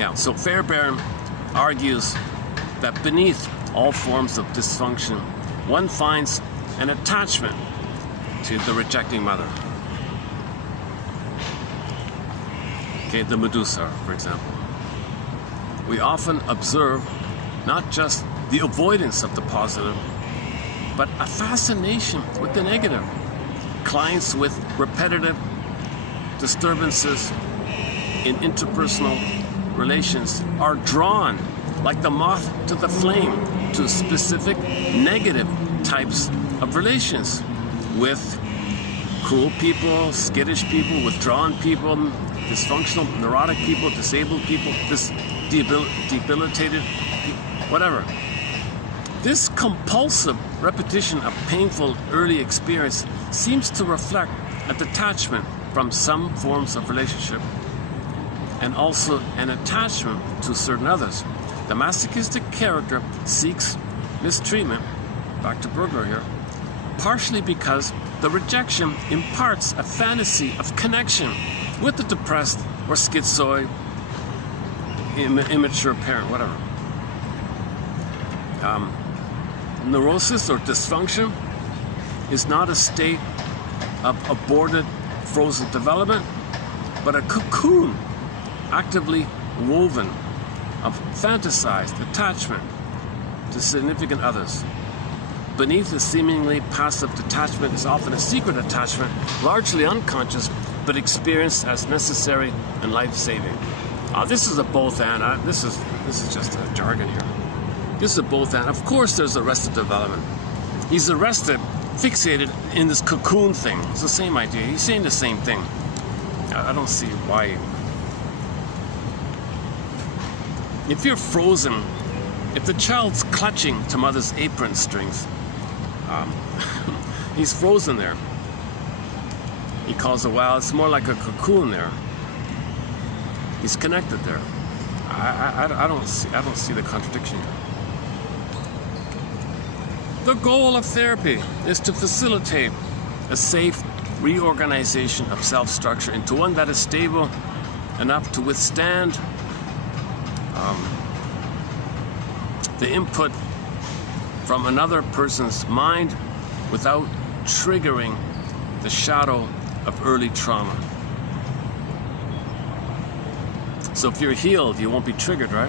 Yeah, so Fairbairn argues that beneath all forms of dysfunction, one finds an attachment to the rejecting mother. Okay, the Medusa, for example. We often observe not just the avoidance of the positive, but a fascination with the negative. Clients with repetitive disturbances in interpersonal relations are drawn, like the moth to the flame, to specific negative types of relations with cruel people, skittish people, withdrawn people, dysfunctional, neurotic people, disabled people, debilitated people, whatever. This compulsive repetition of painful early experience seems to reflect a detachment from some forms of relationship and also an attachment to certain others. The masochistic character seeks mistreatment, back to burglar here, partially because the rejection imparts a fantasy of connection with the depressed or schizoid, immature parent, whatever. Neurosis or dysfunction is not a state of aborted, frozen development, but a cocoon actively woven of fantasized attachment to significant others. Beneath the seemingly passive detachment is often a secret attachment, largely unconscious, but experienced as necessary and life-saving. This is a both and. This is just a jargon here. This is a both and. Of course, there's arrested development. He's arrested, fixated in this cocoon thing. It's the same idea. He's saying the same thing. I don't see why. If you're frozen, if the child's clutching to mother's apron strings, he's frozen there. He calls it, well, it's more like a cocoon there. He's connected there. I don't see the contradiction here. The goal of therapy is to facilitate a safe reorganization of self-structure into one that is stable enough to withstand the input from another person's mind without triggering the shadow of early trauma. So if you're healed, you won't be triggered, right?